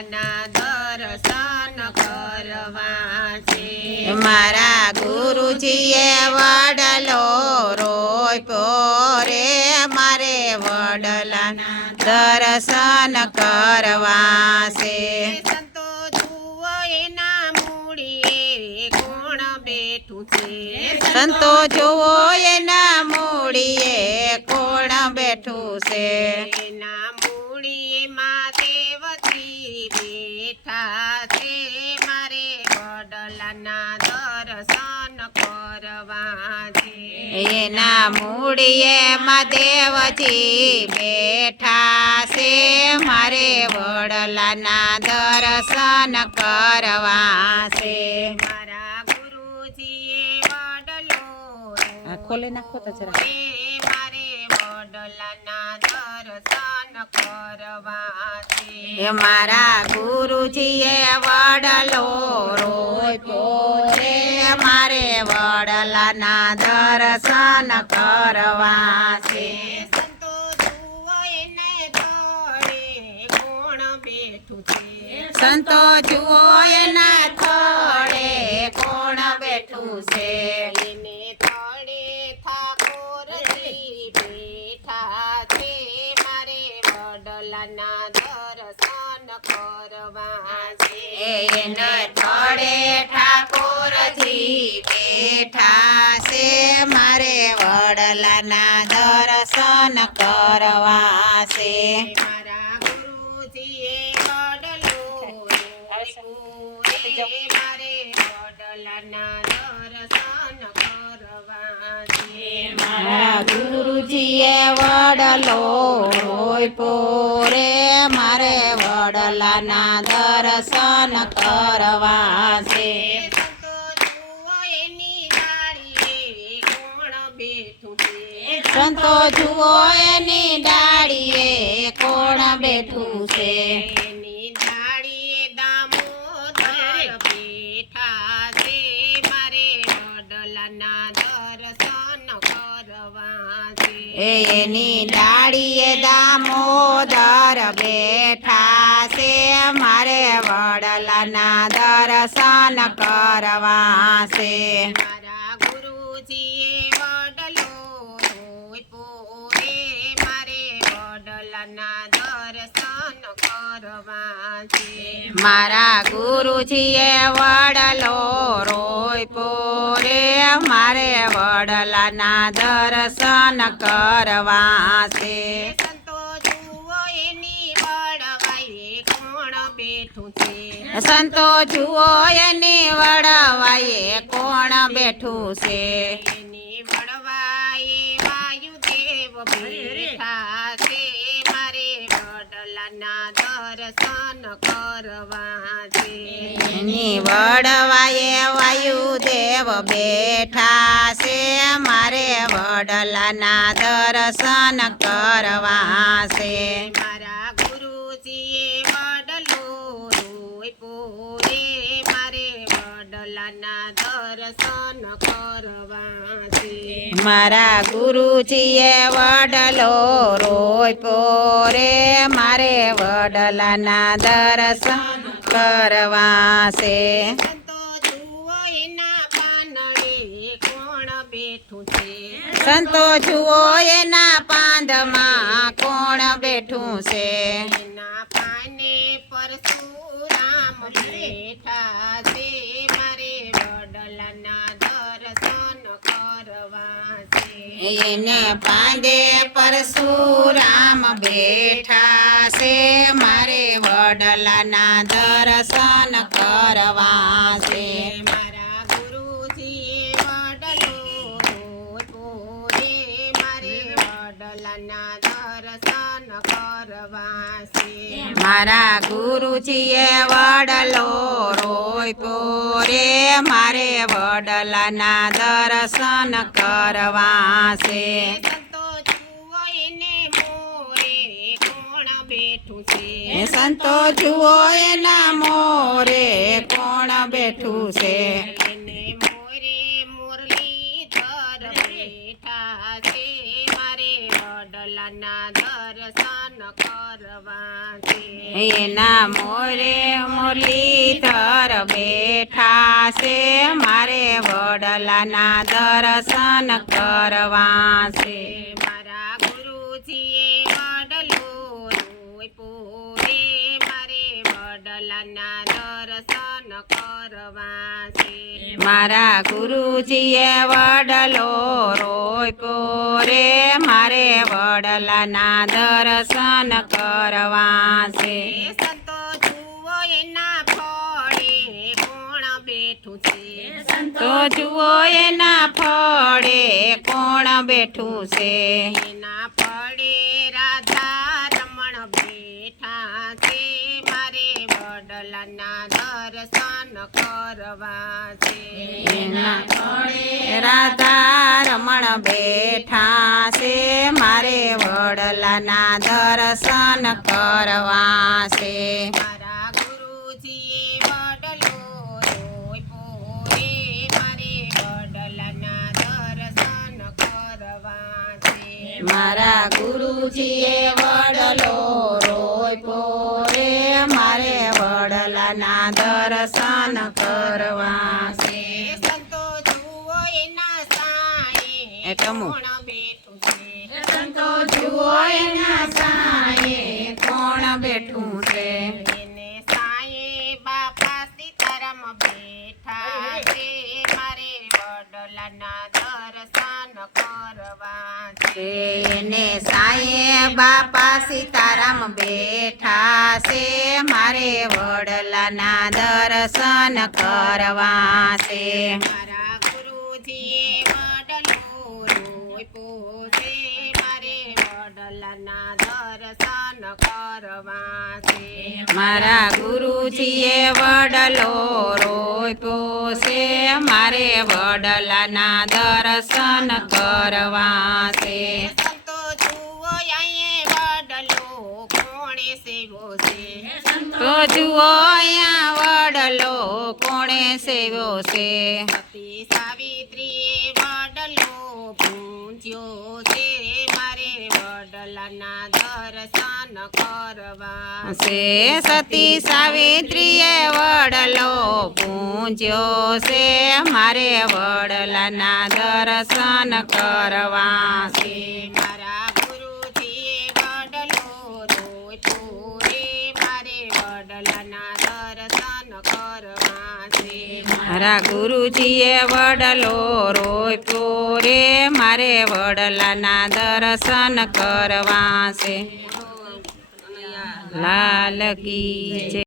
વડલાના દર્શન કરવા છે મારા ગુરુજીએ વડલો રોપ્યો રે મારે વડલાના દર્શન કરવા છે સંતો જુઓ એના મૂળીએ કોણ બેઠું છે. સંતો જુઓ એના મૂળીએ કોણ બેઠું છે. એના મૂળીમાં દેવજી એના મૂળીએ દેવજી બેઠા છે મારે વડલાના દર્શન કરવા છે મારા ગુરુજીએ વડલો ખોલે નાખો તો જરા. દર્શન કરવા છે એ મારા ગુરુજીએ વડલો રોપ્યો છે મારે વડલાના દર્શન કરવા છે સંતો જુઓ એને કોણ બેઠું છે? સંતો જુઓ એના થોડે કોણ બેઠું છે એને તળે ઠાકોરજી બેઠા છે મારે વડલાના દર્શન કરવા. છે એને થોડે ઠાકોરજી બેઠા છે મારે વડલાના દર્શન કરવા છે મારા ગુરુજીએ વડલો મારે વડલાના દર્શન કરવા. મારા ગુરુજીએ વડલો રોપ્યો પોરે, મારે વડલાના દર્શન કરવા છે સંતો જુઓ એની ડાળીએ કોણ બેઠું છે. એની ડાળીએ દામોદર બેઠા છે મારે વડલાના દર્શન કરવા છે મારા ગુરુજીએ વડલો રોય રે મારે વડલાના દર્શન કરવા છે સંતો જુઓ એની વડવાએ કોણ બેઠું છે? વડલાના દર્શન કરવા એની વડવાએ વાયુદેવ બેઠા છે. મારે વડલાના દર્શન કરવા છે મારા ગુરુજીએ વડલો રોય પોરે. મારે વડલાના દર્શન કર મારા ગુરુજીએ વડલો રોય રે. મારે વડલાના દર્શન કરવા છે સંતો જુઓ એના પાંદમાં કોણ બેઠું છે? એના પાને પરશુરામ બેઠા એને પાંદે પરશુરામ બેઠા છે. મારે વડલાના દર્શન કરવા છે. મારા ગુરુજીએ વડલો રોપ્યો રે મારે વડલાના દર્શન કરવા છે સંતો જુઓ એના મોરે કોણ બેઠું છે એના મોરે મુરલીધર બેઠા છે. મારે વડલાના દર્શન કરવા છે. વડલાના દર્શન કરવા છે મારા ગુરુજીએ વડલો રોય રે. મારે વડલાના દર્શન કરવા છે સંતો જુઓ એના ફળે કોણ બેઠું છે? સંતો જુઓ એના ફળે કોણ બેઠું છે? વડલાના દર્શન કરવા છે. રાધા રમણ બેઠા છે. મારે વડલાના દર્શન કરવા છે. વડલાના દર્શન કરવા છે સંતો જુઓ એના સાએ કોણ બેઠું છે? સંતો જુઓ એના સાયે કોણ બેઠું છે? એને સાયે બાપા સીતારામ બેઠા છે. મારે વડલાના દર્શન કરવા છે એને સાયે બાપા સીતારામ બેઠા છે. મારે વડલાના દર્શન કરવા છે મારા ગુરુજીએ વડલો રોપ્યો છે. મારે વડલાના દર્શન કરવા છે મારા ગુરુજીએ વડલો રોપ્યો છે. મારે વડલાના દર્શન કરવા છે તો જુઓ અહીંયા વડલો કોણે સેવ્યો છે? સતી સાવિત્રીએ વડલો પૂજ્યો છે. મારે વડલાના દર્શન કરવા છે. સતી સાવિત્રીએ વડલો પૂજ્યો છે. મારે વડલાના દર્શન કરવા છે. મારા ગુરુજીએ વડલો રોપ્યો રે મારે વડલાના દર્શન કરવા છે લાલ કી